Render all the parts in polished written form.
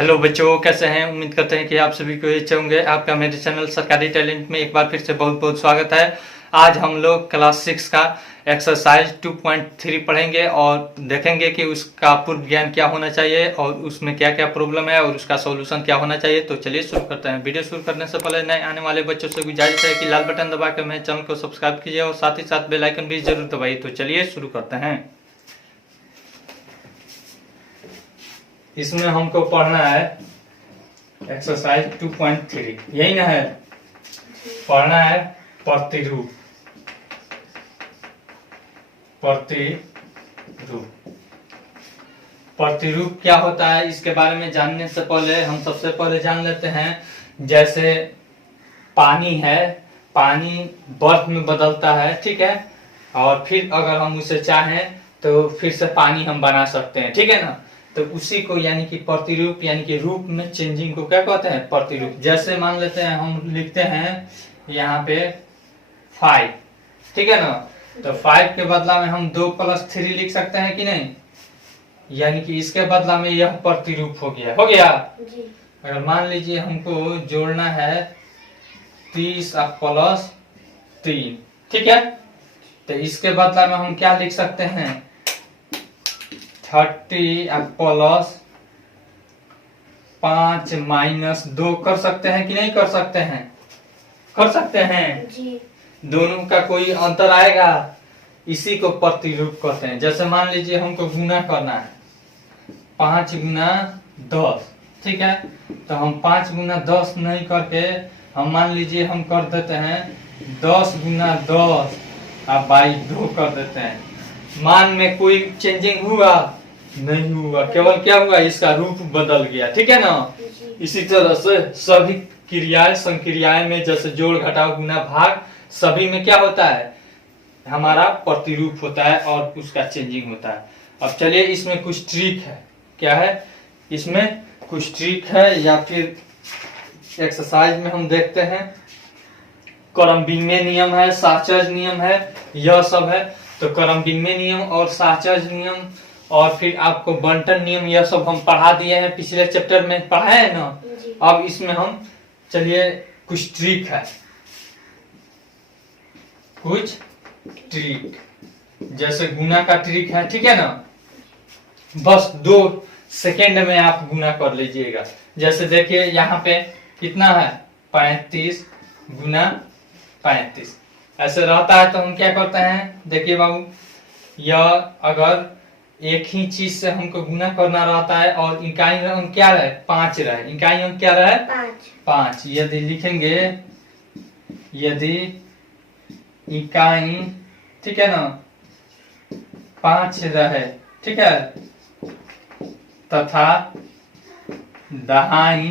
Hello बच्चों, कैसे हैं। उम्मीद करते हैं कि आप सभी को अच्छे होंगे। आपका मेरे चैनल सरकारी टैलेंट में एक बार फिर से बहुत बहुत स्वागत है। आज हम लोग क्लास 6 का एक्सरसाइज 2.3 पढ़ेंगे और देखेंगे कि उसका पूर्व ज्ञान क्या होना चाहिए और उसमें क्या क्या प्रॉब्लम है और उसका सॉल्यूशन क्या होना चाहिए। तो चलिए शुरू करते हैं। वीडियो शुरू करने से पहले नए आने वाले बच्चों से गुजारिश है कि लाल बटन दबा कर मेरे चैनल को सब्सक्राइब कीजिए और साथ ही साथ बेल आइकन भी जरूर दबाइए। तो चलिए शुरू करते हैं। इसमें हमको पढ़ना है एक्सरसाइज 2.3, यही ना है। पढ़ना है प्रतिरूप। प्रतिरूप क्या होता है, इसके बारे में जानने से पहले हम सबसे पहले जान लेते हैं। जैसे पानी है, पानी बर्फ में बदलता है, ठीक है। और फिर अगर हम उसे चाहें तो फिर से पानी हम बना सकते हैं, ठीक है ना। तो उसी को यानी कि प्रतिरूप यानी कि रूप में चेंजिंग को क्या कहते हैं, प्रतिरूप। जैसे मान लेते हैं हम लिखते हैं यहाँ पे 5, ठीक है ना। तो 5 के बदला में हम 2+3 लिख सकते हैं कि नहीं, यानी कि इसके बदला में यह प्रतिरूप हो गया जी। अगर मान लीजिए हमको जोड़ना है 30 + 3, ठीक है। तो इसके बदला में हम क्या लिख सकते हैं, 30 + 5 - 2 कर सकते हैं कि नहीं कर सकते हैं, कर सकते हैं जी। दोनों का कोई अंतर आएगा, इसी को प्रतिरूप कहते हैं। जैसे मान लीजिए हमको गुना करना है 5 × 10, ठीक है। तो हम 5 × 10 नहीं करके हम मान लीजिए हम कर देते हैं 10 × 10 /2 कर देते हैं। मान में कोई चेंजिंग हुआ नहीं हुआ, केवल क्या हुआ, इसका रूप बदल गया, ठीक है ना। इसी तरह से सभी क्रियाएं संक्रियाएं में जैसे जोड़ घटाव गुना भाग सभी में क्या होता है, हमारा प्रतिरूप होता है और उसका चेंजिंग होता है। अब चलिए इसमें कुछ ट्रिक है। क्या है इसमें, कुछ ट्रिक है या फिर एक्सरसाइज में हम देखते हैं। क्रमबिन्मे नियम है, साहचर्य नियम है, यह सब है। तो क्रमबिन्मे नियम और साहचर्य नियम और फिर आपको बंटन नियम, यह सब हम पढ़ा दिए हैं, पिछले चैप्टर में पढ़ा है ना। अब इसमें हम चलिए कुछ ट्रिक है, कुछ ट्रिक जैसे गुना का ट्रिक है, ठीक है ना। बस 2 सेकेंड में आप गुना कर लीजिएगा। जैसे देखिए यहाँ पे कितना है, 35 × 35 ऐसे रहता है। तो हम क्या करते हैं, देखिए बाबू, यह अगर एक ही चीज से हमको गुना करना रहता है और इकाई अंक क्या रहे, 5 रहे, इकाई अंक क्या रहे, 5। यदि लिखेंगे, यदि इकाई, ठीक है ना, 5 रहे, ठीक है, तथा दहाई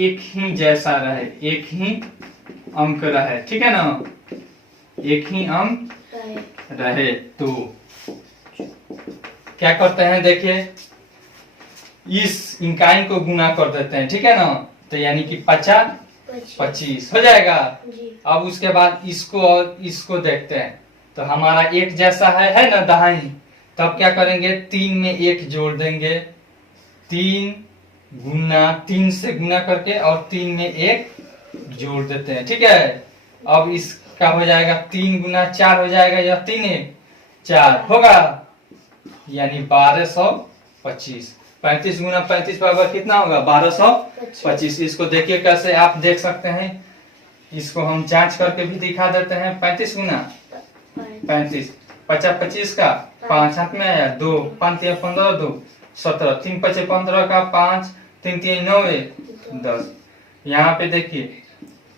एक ही जैसा रहे, एक ही अंक रहे, ठीक है ना, एक ही अंक रहे, तो क्या करते हैं, देखिए इस इकाई को गुना कर देते हैं, ठीक है ना। तो यानी कि 25 हो जाएगा जी। अब उसके बाद इसको और इसको देखते हैं, तो हमारा एक जैसा है ना दहाई। तब क्या करेंगे, 3 में 1 जोड़ देंगे, 3 से गुना करके और 3 में 1 जोड़ देते हैं, ठीक है। अब इसका हो जाएगा 3 × 4 हो जाएगा, यह 3 1 4 होगा, यानी 1225। 35 × 35 बराबर कितना होगा, 1225। इसको देखिए कैसे आप देख सकते हैं, इसको हम जांच करके भी दिखा देते हैं। 35 × 35 25 का 5 हाथ में आया, 2 5 3 15 2 17 3 5 15 का 5 3 3 9 10। यहाँ पे देखिए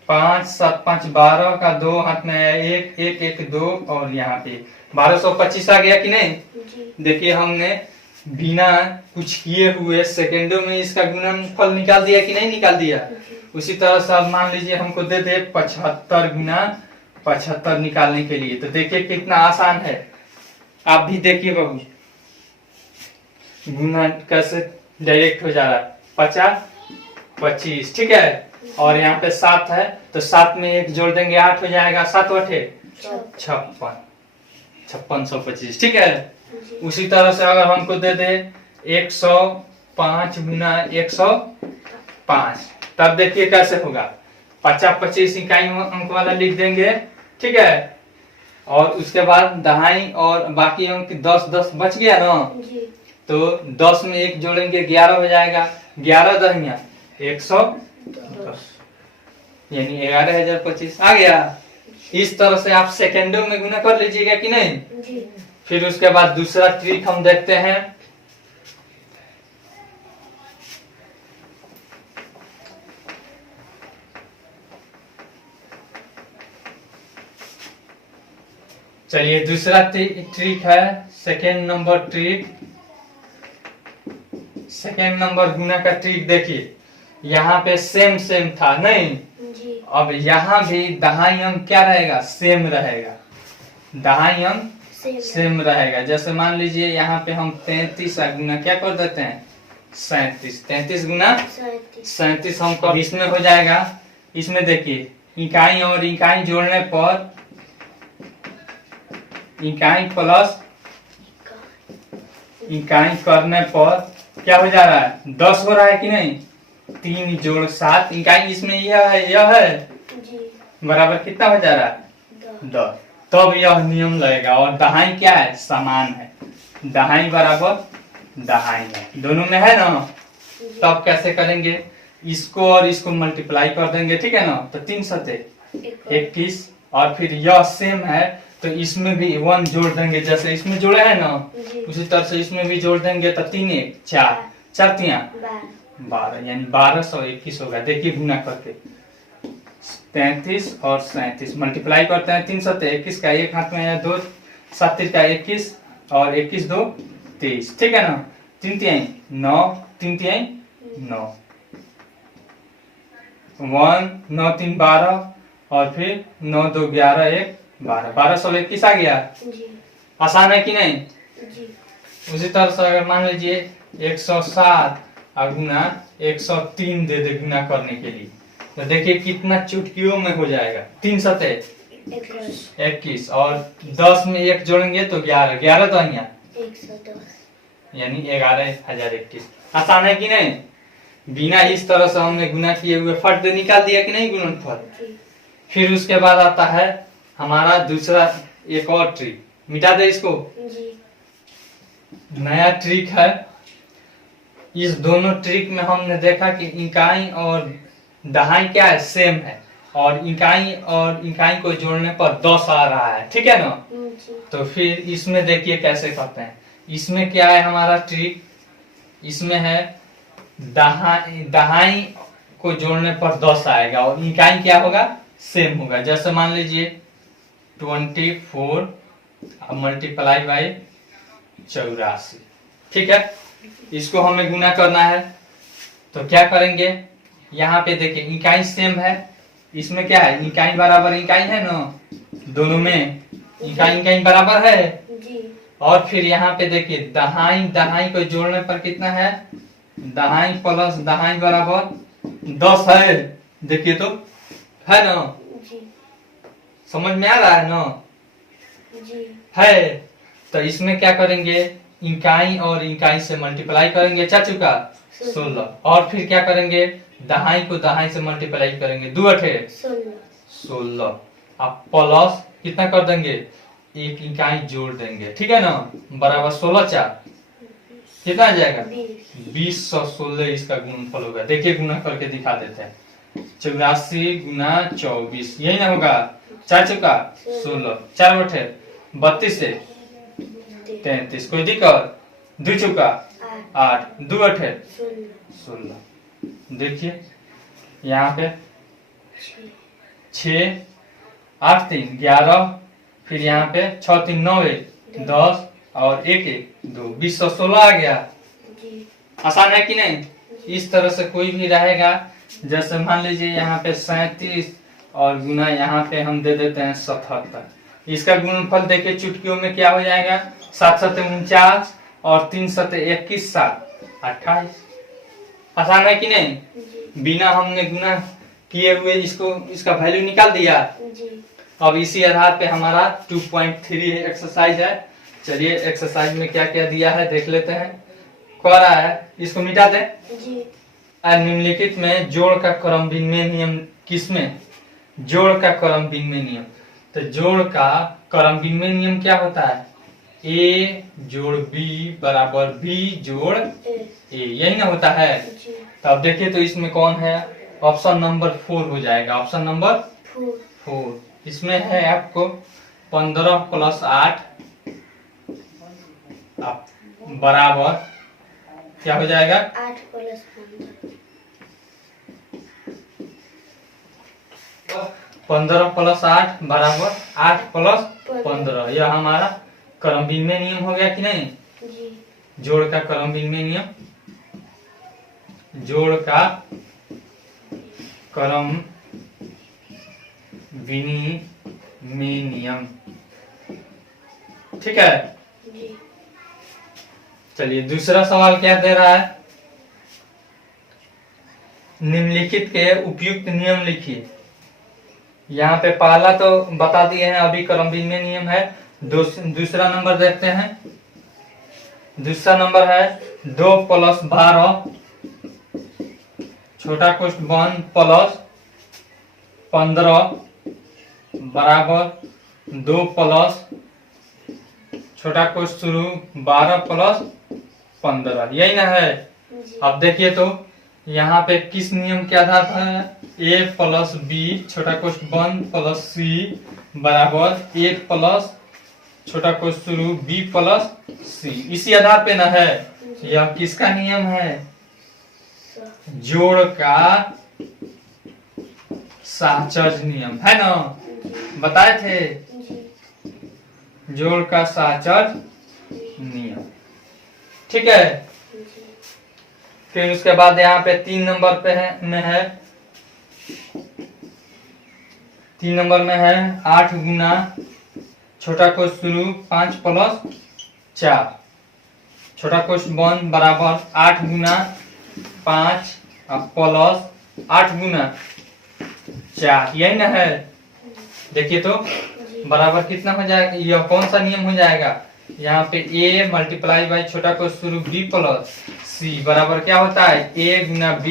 5 7 5 12 का 2 हाथ में आया, 1 1 1 2 और यहाँ पे 1225 आ गया कि नहीं। देखिए हमने बिना कुछ किए हुए सेकेंडों में इसका गुणनफल निकाल दिया कि नहीं निकाल दिया। उसी तरह से अब मान लीजिए हमको दे दे 75 × 75 निकालने के लिए, तो देखिए कितना आसान है। आप भी देखिए बाबू, गुना कैसे डायरेक्ट हो जा रहा है, 50 25, ठीक है। और यहाँ पे 7 है, तो 7 में 1 जोड़ देंगे, 8 हो जाएगा, 7 8 56 5625, ठीक है। उसी तरह से अगर हमको दे दे 105 गुना 105। तब देखिए कैसे होगा, 50-25 इकाई अंक वाला लिख देंगे, ठीक है। और उसके बाद दहाई और बाकी अंक 10-10 बच गया ना जी। तो 10 में 1 जोड़ेंगे 11 हो जाएगा, 11 दहिया 110, यानी 11,025 आ गया। इस तरह से आप सेकेंडों में गुना कर लीजिएगा कि नहीं जी। फिर उसके बाद दूसरा ट्रिक हम देखते हैं। चलिए दूसरा ट्रिक है, second number trick. Second number गुना का ट्रिक देखिए, यहाँ पे सेम था नहीं जी। अब यहाँ भी दहाई अंक क्या रहेगा, सेम रहेगा, दहाई अंक सेम रहेगा। जैसे मान लीजिए यहाँ पे हम 33 गुना क्या कर देते हैं 37, 33 गुना 37 हम कर, इसमें हो जाएगा। इसमें देखिए इकाई और इकाई जोड़ने पर, इकाई प्लस इकाई करने पर क्या हो जा रहा है, 10 हो रहा है कि नहीं, 3 जोड़ 7 इकाई इसमें यह है जी। बराबर कितना हो जा रहा है 10। तब यह नियम लगेगा। और दहाई क्या है, समान है, दहाई बराबर दहाई है, दोनों में है ना। तब कैसे करेंगे, इसको और इसको मल्टीप्लाई कर देंगे, ठीक है ना। तो 3 सते 21 और फिर यह सेम है तो इसमें भी 1 जोड़ देंगे, जैसे इसमें जोड़े है ना उसी तरह से इसमें भी जोड़ देंगे। तो 3 1 4 4 3 12, यानी 1221 होगा। देखिए गुना करके 33 और 37 मल्टीप्लाई करते हैं, 3 सते 21 का एक हाथ में है, 2 7 का 21 और 21 2 23, ठीक है ना। 3 3 9 3 3 9 1 9 3 12 और फिर 9 2 11 1 12, 1221 आ गया जी। आसान है कि नहीं जी। उसी तरह से अगर मान लीजिए 107 गुना 103 दे दे गुना करने के लिए, तो देखिए कितना चुटकियों में हो जाएगा। 3 सते 21 और 10 में 1 जोड़ेंगे तो 11, 11 तो यहाँ 110, यानी 11,021। आसान है कि नहीं। बिना इस तरह से हमने गुना किए हुए फट दे निकाल दिया कि नहीं गुणनफल। फिर उसके बाद आता है हमारा दूसरा एक और ट्रिक, मिटा दे इसको जी। नया ट्रिक है। इस दोनों ट्रिक में हमने देखा कि इकाई और दहाई क्या है, सेम है, और इकाई को जोड़ने पर 10 आ रहा है, ठीक है ना। तो फिर इसमें देखिए कैसे करते हैं। इसमें क्या है हमारा ट्रिक, इसमें है दहाई को जोड़ने पर 10 आएगा और इकाई क्या होगा, सेम होगा। जैसे मान लीजिए 24 मल्टीप्लाई बाई 84, ठीक है। इसको हमें गुना करना है तो क्या करेंगे, यहाँ पे देखिए इकाई सेम है, इसमें क्या है इकाई बराबर इकाई है ना, दोनों में इकाई बराबर है जी। और फिर यहाँ पे देखिए दहाई को जोड़ने पर कितना है, दहाई प्लस दहाई बराबर 10 है। देखिए तो है ना जी। समझ में आ रहा है ना जी। है। तो इसमें क्या करेंगे, इकाई और इकाई से मल्टीप्लाई करेंगे, चाचू का 16, और फिर क्या करेंगे दहाई को दहाई से मल्टीप्लाई करेंगे, 2 8 16, आप प्लस कितना कर देंगे, एक इकाई जोड़ देंगे, ठीक है ना, बराबर 16 4 कितना आ जाएगा 2016 इसका गुणनफल होगा। देखिए गुना करके दिखा देते हैं, 84 गुना 24, यही ना होगा, 4 चौका 16, 4 बटे 32 से 33, कोई दिक्कत, 2 चौका 8, 2 अठे 16। देखिए यहाँ पे 6 8 3 11, फिर यहाँ पे 6 3 9 1 10 और 1 1 2, 2016 आ गया। आसान है कि नहीं। इस तरह से कोई भी रहेगा, जैसे मान लीजिए यहाँ पे 37 और गुना यहाँ पे हम दे देते हैं 77, इसका गुणनफल देखिए चुटकियों में क्या हो जाएगा, 7 7 49 और 3 7 21 7 28। आसान है कि नहीं। बिना हमने गुना किए हुए इसका वैल्यू निकाल दिया जी। अब इसी आधार पे हमारा 2.3 एक्सरसाइज है। चलिए एक्सरसाइज में क्या क्या दिया है देख लेते हैं। कह रहा है इसको मिटा दे। जी। निम्नलिखित में जोड़ का क्रम विनिमय नियम किसमें? जोड़ का क्रम विनिमय नियम। तो जोड़ का क्रम विनिमय नियम क्या होता है? ए जोड़ बी बराबर बी जोड़ ए, यही ना होता है। तो अब देखिए तो इसमें कौन है? ऑप्शन नंबर 4 हो जाएगा। ऑप्शन नंबर 4 इसमें है आपको 15 + 8 बराबर क्या हो जाएगा? 8 + 15 + 8 बराबर 8 + 15। यह हमारा क्रम विनिमय नियम हो गया कि नहीं? जी। जोड़ का क्रम विनिमय नियम। जोड़ का क्रम विनिमय नियम, ठीक है। जी। चलिए दूसरा सवाल क्या दे रहा है? निम्नलिखित के उपयुक्त नियम लिखिए। यहाँ पे पहला तो बता दिए हैं, अभी क्रम विनिमय नियम है। दूसरा नंबर देखते हैं। दूसरा नंबर है 2 + 12 छोटा कोष्ठ 1 + 15 बराबर 2 + छोटा कोष्ठ शुरू 12 + 15, यही ना है। अब देखिए तो यहाँ पे किस नियम के आधार पर है? a + b छोटा कोष्ठ 1 + c बराबर a + छोटा कोष्ठ शुरू b + c, इसी आधार पे ना है। यह किसका नियम है? जोड़ का साहचर्य नियम है ना, बताए थे। जोड़ का साहचर्य नियम, ठीक है। फिर उसके बाद यहाँ पे 3 नंबर पे है 3 नंबर में है 8 गुना छोटा कोष्ठ शुरू 5 + 4 छोटा कोष्ठ 1 बराबर 8 गुना 5 + 8 गुना 4, यही ना है। देखिए तो बराबर कितना हो जाएगा? यह कौन सा नियम हो जाएगा? यहाँ पे a × छोटा कोष्ठ शुरू b + c बराबर क्या होता है? a Guna b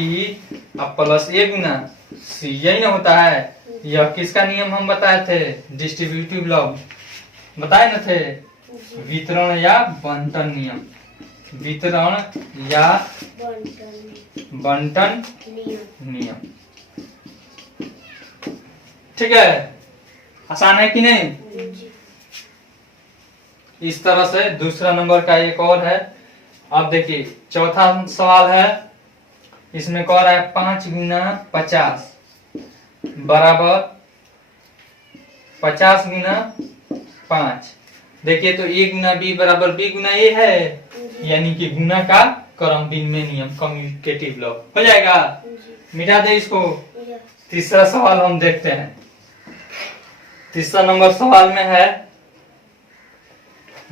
+ a Guna c, यही ना होता है। यह किसका नियम हम बताए थे? डिस्ट्रीब्यूटिव लॉ बताए न थे। वितरण या बंटन नियम। वितरण या बंटन नियम, ठीक है। आसान है कि नहीं? इस तरह से दूसरा नंबर का एक और है। अब देखिए चौथा सवाल है। इसमें कह रहा है 5 गुना 50 बराबर 50 गुना 5। देखिए तो a गुना b बराबर b गुना a है, यानी कि गुना का क्रम विनिमय नियम, कम्यूटेटिव लॉ हो जाएगा। मिटा दे इसको। तीसरा सवाल हम देखते हैं। तीसरा नंबर सवाल में है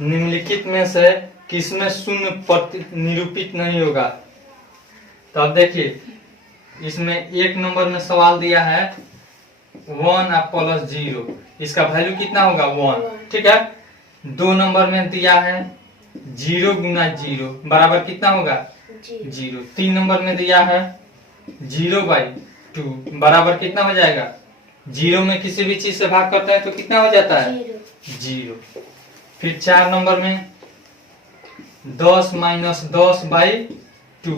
निम्नलिखित में से किसमें शून्य निरूपित नहीं होगा? तो अब देखिए इसमें 1 नंबर में सवाल दिया है 1 + 0, इसका वैल्यू कितना होगा? 1, ठीक है। 2 नंबर में दिया है 0 गुना 0 बराबर कितना होगा? 0। 3 नंबर में दिया है 0/2 बराबर कितना हो जाएगा? 0 में किसी भी चीज से भाग करता है तो कितना हो जाता है? 0। फिर 4 नंबर में 10 - 10/2,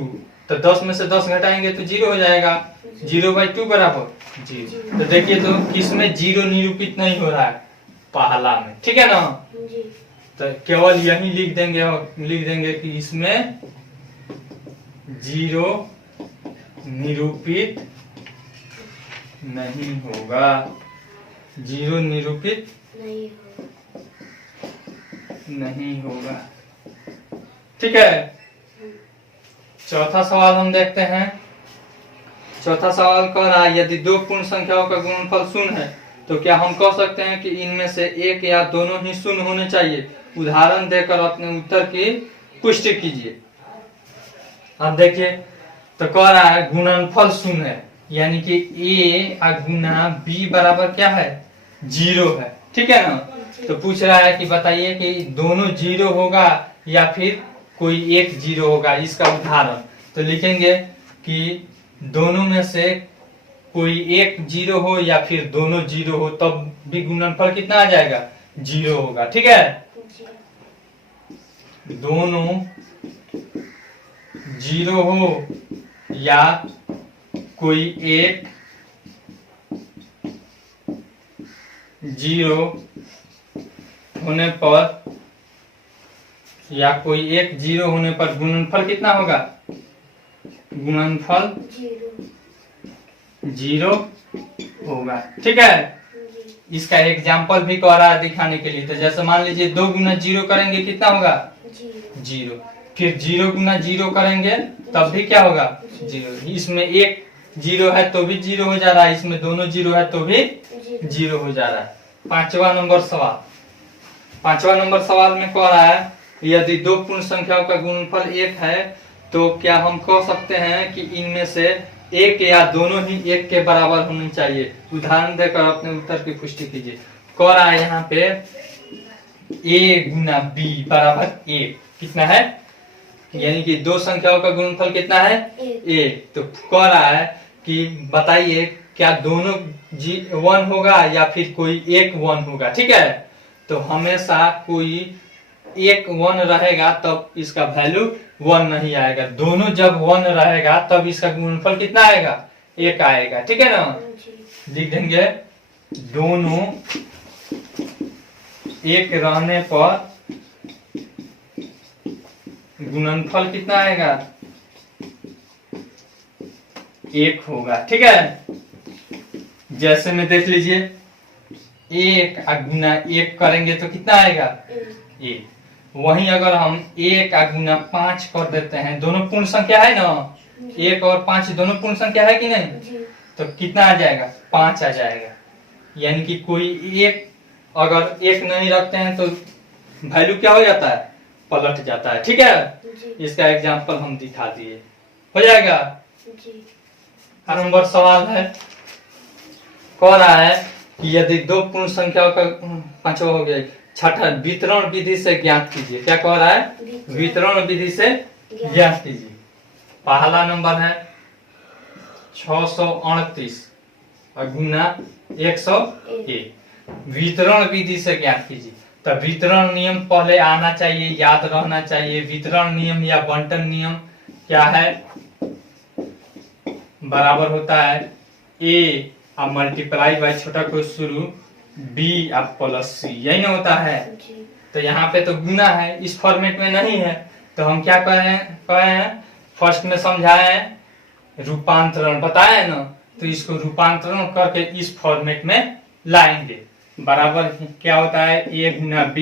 तो 10 में से 10 घटाएंगे तो 0 हो जाएगा। 0/2 बराबर 0। तो देखिए तो किसमें 0 निरूपित नहीं हो रहा है? पहला में, ठीक है ना। तो केवल यही लिख देंगे कि इसमें 0 निरूपित नहीं होगा। 0 निरूपित नहीं होगा, ठीक है। चौथा सवाल हम देखते हैं। चौथा सवाल कह रहा है यदि 2 पूर्ण संख्याओं का गुणनफल शून्य है तो क्या हम कह सकते हैं कि इनमें से एक या दोनों ही शून्य होने चाहिए? उदाहरण देकर अपने उत्तर की पुष्टि कीजिए। अब देखिए तो कह रहा है गुणनफल शून्य है, यानी कि a गुना b बराबर क्या है? 0 है, ठीक है ना। तो पूछ रहा है कि बताइए कि दोनों 0 होगा या फिर कोई एक जीरो होगा, इसका उदाहरण तो लिखेंगे कि दोनों में से कोई एक जीरो हो या फिर दोनों जीरो हो, तब भी गुणनफल कितना आ जाएगा, जीरो होगा। ठीक है, दोनों जीरो हो या कोई एक जीरो होने पर या कोई एक जीरो होने पर गुणनफल कितना होगा, गुणनफल जीरो होगा। ठीक है, इसका एग्जाम्पल भी कह रहा है दिखाने के लिए। तो जैसे मान लीजिए 2 गुना जीरो करेंगे कितना होगा, जीरो। फिर 0 गुना जीरो करेंगे तब भी क्या होगा, जीरो। इसमें एक जीरो है तो भी जीरो हो जा रहा है, इसमें दोनों जीरो है तो भी जीरो हो जा रहा है। 5वां नंबर सवाल, 5वां नंबर सवाल में कह रहा है यदि दो पूर्ण संख्याओं का गुणनफल 1 है तो क्या हम कह सकते हैं कि इनमें से एक या दोनों ही 1 के बराबर होनी चाहिए। उदाहरण देकर अपने उत्तर की पुष्टि कीजिए। कह रहा है यहाँ पे a गुना b बराबर 1 कितना है, यानी कि दो संख्याओं का गुणनफल कितना है, 1। तो कह रहा है कि बताइए क्या दोनों 1 होगा या फिर कोई एक 1 होगा। ठीक है, तो हमेशा कोई एक 1 रहेगा तब इसका वैल्यू 1 नहीं आएगा। दोनों जब 1 रहेगा तब इसका गुणनफल कितना आएगा, 1 आएगा। ठीक है ना, लिख देंगे दोनों 1 रहने पर गुणनफल कितना आएगा, 1 होगा। ठीक है, जैसे में देख लीजिए 1 गुना 1 करेंगे तो कितना आएगा, 1। वहीं अगर हम 1 गुना 5 कर देते हैं, दोनों पूर्ण संख्या है ना, 1 और 5 दोनों पूर्ण संख्या है कि नहीं, तो कितना आ जाएगा, 5 आ जाएगा। यानी कि कोई एक अगर 1 नहीं रखते हैं तो वैल्यू क्या हो जाता है, पलट जाता है। ठीक है, इसका एग्जाम्पल हम दिखा दिए, हो जाएगा। 8 नंबर सवाल है, कह रहा है कि यदि दो पूर्ण संख्याओं का 5वां हो गया, छठा वितरण विधि से ज्ञात कीजिए। क्या कह रहा है, वितरण विधि से ज्ञात कीजिए। पहला नंबर है 638 और गुना 101, वितरण विधि से ज्ञात कीजिए। तो वितरण नियम पहले आना चाहिए, याद रहना चाहिए। वितरण नियम या बंटन नियम क्या है, बराबर होता है a अब मल्टीप्लाई बाय छोटा को शुरू b अब प्लस c, यही ना होता है। तो यहाँ पे तो गुना है, इस फॉर्मेट में नहीं है, तो हम क्या कहे हैं फर्स्ट में समझाए हैं रूपांतरण, बताए ना, तो इसको रूपांतरण करके इस फॉर्मेट में लाएंगे। बराबर क्या होता है, a गुना b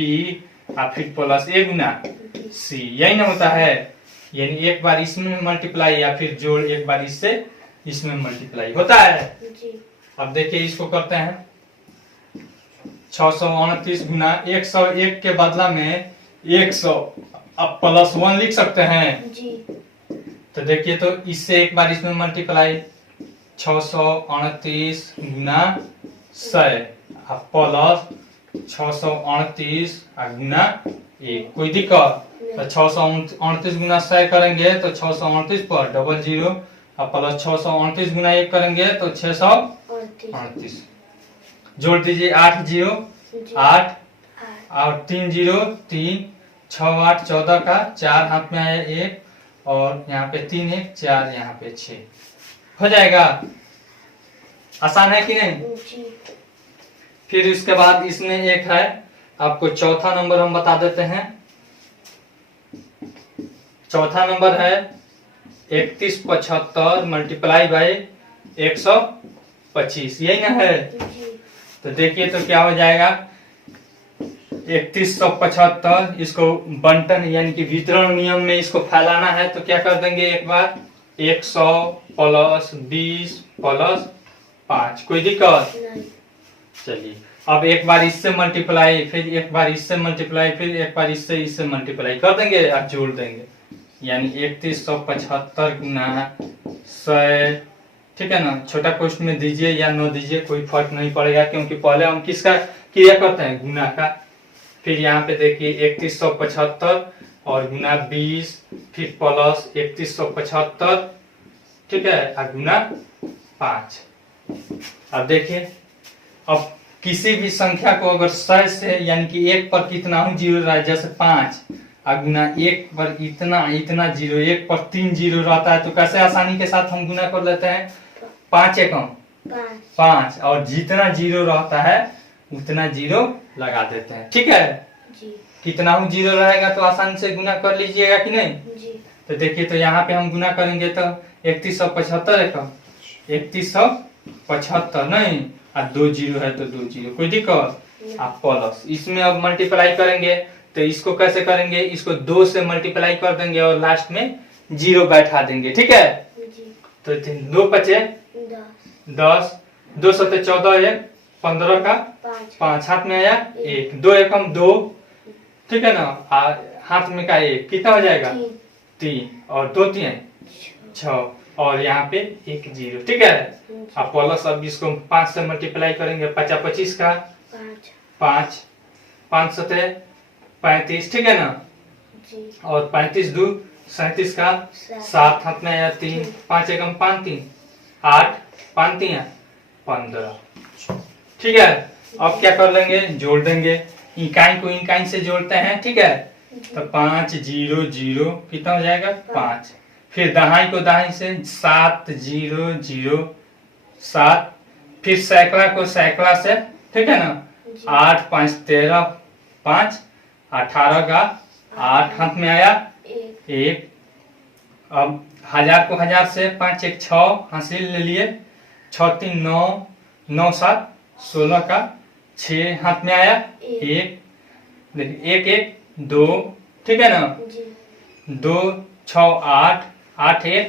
और फिर प्लस a गुना c, यही ना होता है। यानी एक बार इसमें मल्टीप्लाई या फिर जोड़ एक बार इसमें मल्टीप्लाई होता है। अब देखिए इसको करते हैं 629 गुना 101 के बदला में 100 अब प्लस 1 लिख सकते हैं जी। तो देखिए तो इससे एक बार इसमें मल्टीप्लाई 629 गुना 100 अब प्लस 629 गुना 1, कोई दिक्कत। तो 629 गुना 100 करेंगे तो 629 पर डबल जीरो, अब प्लस 629 गुना 1 करेंगे तो 638। जोड़ दीजिए 8 जीरो 8 और 3 जीरो 3, 6 8 14 का 4 हाथ में आया 1 और यहाँ पे 3 1 4 यहाँ पे 6 हो जाएगा। आसान है कि नहीं। फिर इसके बाद इसमें एक है, आपको चौथा नंबर हम बता देते हैं। चौथा नंबर है 3175 मल्टीप्लाई बाई 125, यही ना है। तो देखिए तो क्या हो जाएगा 3175, इसको बंटन यानी कि वितरण नियम में इसको फैलाना है तो क्या कर देंगे एक बार 100 प्लस 20 प्लस 5, कोई दिक्कत। चलिए अब एक बार इससे मल्टीप्लाई, फिर एक बार इससे मल्टीप्लाई, फिर एक बार इससे मल्टीप्लाई कर देंगे और जोड़ देंगे, यानी 3175 गुना 100। ठीक है ना, छोटा क्वेश्चन में दीजिए या न दीजिए कोई फर्क नहीं पड़ेगा, क्योंकि पहले हम किसका क्रिया करते हैं, गुना का। फिर यहाँ पे देखिए 3175 और गुना 20, फिर प्लस 3175, ठीक है, और गुना 5। अब देखिए, अब किसी भी संख्या को अगर 100 से यानी कि 1 पर कितना हूँ जीरो रहा है, जैसे 5 और गुना 1 पर इतना जीरो, 1 पर 3 जीरो रहता है, तो कैसे आसानी के साथ हम गुना कर लेते हैं, 5 एकम 5, और जितना जीरो रहता है उतना जीरो लगा देते हैं, ठीक है जी। कितना हूँ जीरो रहेगा तो आसानी से गुना कर लीजिएगा कि नहीं जी। तो देखिए, तो यहाँ पे हम गुना करेंगे तो 3175 एकम 3175 नहीं, और 2 जीरो है तो 2 जीरो, कोई दिक्कत। आप प्लस इसमें अब मल्टीप्लाई करेंगे तो इसको कैसे करेंगे, इसको 2 से मल्टीप्लाई कर देंगे और लास्ट में जीरो बैठा देंगे, ठीक है जी। तो 2 बचे 10, 2 सत्ते 14, 15 का 5, हाथ में आया 1, 2 एकम 2, ठीक है ना, हाथ में का 1 कितना हो जाएगा 3, और 2 3 6, और यहाँ पे 1 जीरो, ठीक है। अब प्लस अब इसको 5 से मल्टीप्लाई करेंगे, 50 25 का 5, 5 सत्ते 35, ठीक है ना जी। और 35 2 37 का 7, हाथ में आया 3, 5 एकम 5 3 8, 5 3 15, ठीक है। अब क्या कर लेंगे, जोड़ देंगे, इकाई को इकाई से जोड़ते हैं, ठीक है। तो 5 0 0 कितना हो जाएगा 5, फिर दहाई को दहाई से 7 0 0 7, फिर सैकड़ा को सैकड़ा से, ठीक है ना, 8 5 13 5, 18 का 8, हाथ में आया 1, अब 1000 को 1000 से 5 1 6 हासिल ले लिए, 6 3 9 9 7 16 का 6, हाथ में आया 1, देखिए 1 1 2, ठीक है ना, 2 6 8 8 1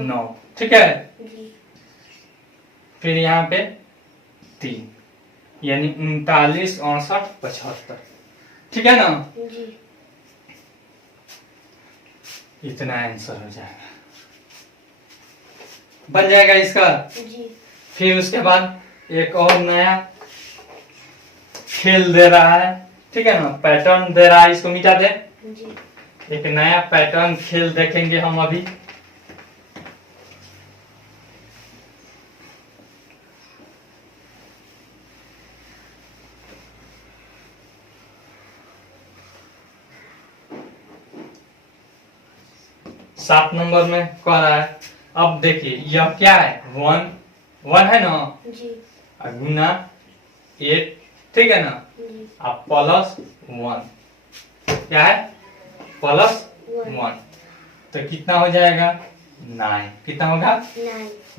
9, ठीक है। फिर यहाँ पे 3, यानी 39 59 75, ठीक है ना जी। इतना आंसर हो जाएगा, बन जाएगा इसका जी। फिर उसके बाद एक और नया खेल दे रहा है, ठीक है ना, पैटर्न दे रहा है, इसको मिटा दे जी। एक नया पैटर्न खेल देखेंगे हम अभी। सात नंबर में कह रहा है, अब देखिए यह क्या है, 1 है ना जी, गुना 8, ठीक है ना, अब प्लस 1, क्या है प्लस 1, तो कितना हो जाएगा 9, कितना होगा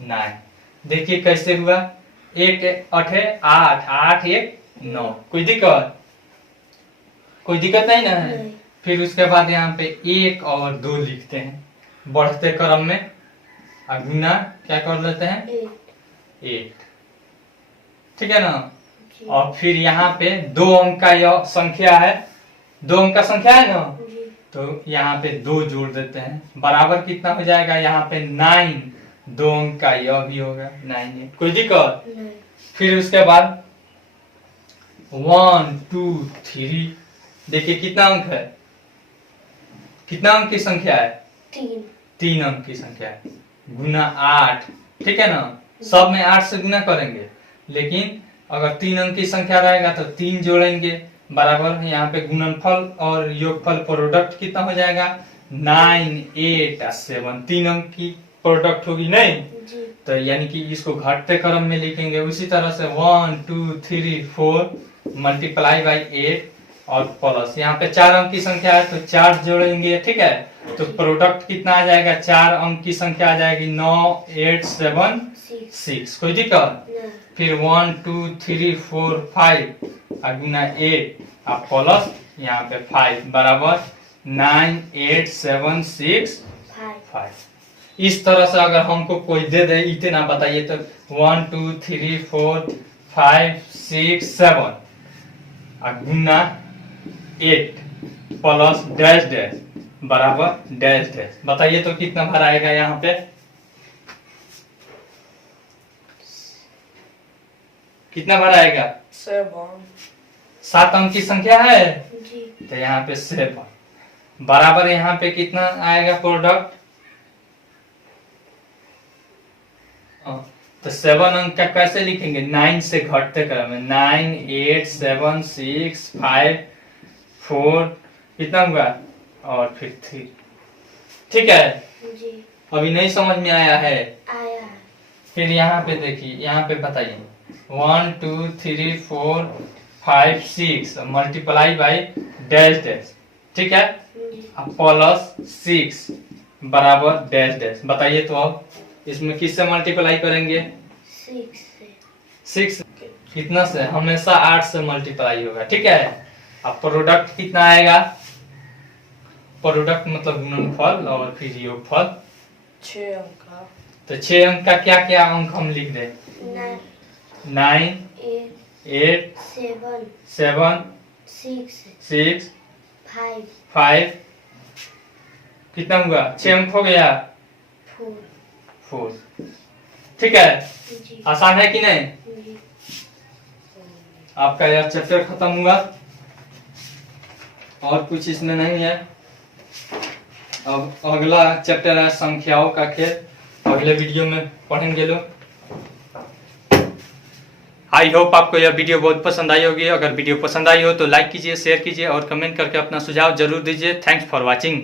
9। देखिए कैसे हुआ, 1 8 8 8 1 9, कोई दिक्कत नहीं ना है। फिर उसके बाद यहाँ पे 1 और 2 लिखते हैं बढ़ते क्रम में, गुना क्या कर लेते हैं 8, ठीक है ना। और फिर यहाँ पे 2 अंक का यह संख्या है, 2 अंक का संख्या है ना, तो यहाँ पे 2 जोड़ देते हैं, बराबर कितना हो जाएगा यहाँ पे 9, 2 अंक का यह भी होगा 9, कोई दिक्कत। फिर उसके बाद 1 2 3, देखिए कितना अंक है, कितना अंक की संख्या है 3 अंक की संख्या है, गुना 8, ठीक है ना, सब में 8 से गुना करेंगे, लेकिन अगर 3 अंक की संख्या रहेगा तो 3 जोड़ेंगे, बराबर यहाँ पे गुणनफल और योगफल प्रोडक्ट कितना हो जाएगा 9 8 7, 3 अंक की प्रोडक्ट होगी नहीं जी। तो यानी कि इसको घटते क्रम में लिखेंगे, उसी तरह से 1 2 3 4 मल्टीप्लाई बाई 8 और प्लस, यहाँ पे 4 अंक की संख्या है तो 4 जोड़ेंगे, ठीक है, तो प्रोडक्ट कितना आ जाएगा, 4 अंक की संख्या आ जाएगी 9 8 7 6, कोई दिक्कत। फिर 1 2 3 4 5 गुना 8 और प्लस यहाँ पे 5 बराबर 9 8 7 6 5। इस तरह से अगर हमको कोई दे दे, इतना बताइए तो 1 2 3 4 5 6 7 गुना 8 प्लस डैश डैश बराबर डैश डैश, बताइए तो कितना भर आएगा यहाँ पे, कितना भर आएगा 7 अंक की संख्या है जी। तो यहाँ पे 7, बराबर यहाँ पे कितना आएगा प्रोडक्ट, तो 7 अंक का कैसे लिखेंगे, 9 से घटते क्रम में, 9 8 7 6 5 4 कितना हुआ और फिर 3। ठीक है जी। अभी नहीं समझ में आया है? आया। फिर यहाँ पे देखिए, यहाँ पे बताइए 1 2 3 4 5 6 मल्टीप्लाई बाई डैश डैश। ठीक है अब प्लस 6 बराबर डैश डैश। बताइए तो अब इसमें किससे मल्टीप्लाई करेंगे, 6 कितना से, हमेशा 8 से मल्टीप्लाई होगा। ठीक है अब प्रोडक्ट कितना आएगा, प्रोडक्ट मतलब गुणनफल और फिर योगफल 6 अंक का। तो 6 अंक का क्या क्या अंक हम लिख दें, 9 8 7 6 5 कितना हुआ, 6 अंक हो गया 4। ठीक है जी। आसान है कि नहीं? जी। आपका यह चैप्टर खत्म हुआ, और कुछ इसमें नहीं है। अब अगला चैप्टर है संख्याओं का खेल, अगले वीडियो में पढ़ेंगे लोग। आई होप आपको यह वीडियो बहुत पसंद आई होगी। अगर वीडियो पसंद आई हो तो लाइक कीजिए, शेयर कीजिए और कमेंट करके अपना सुझाव जरूर दीजिए। Thanks for watching.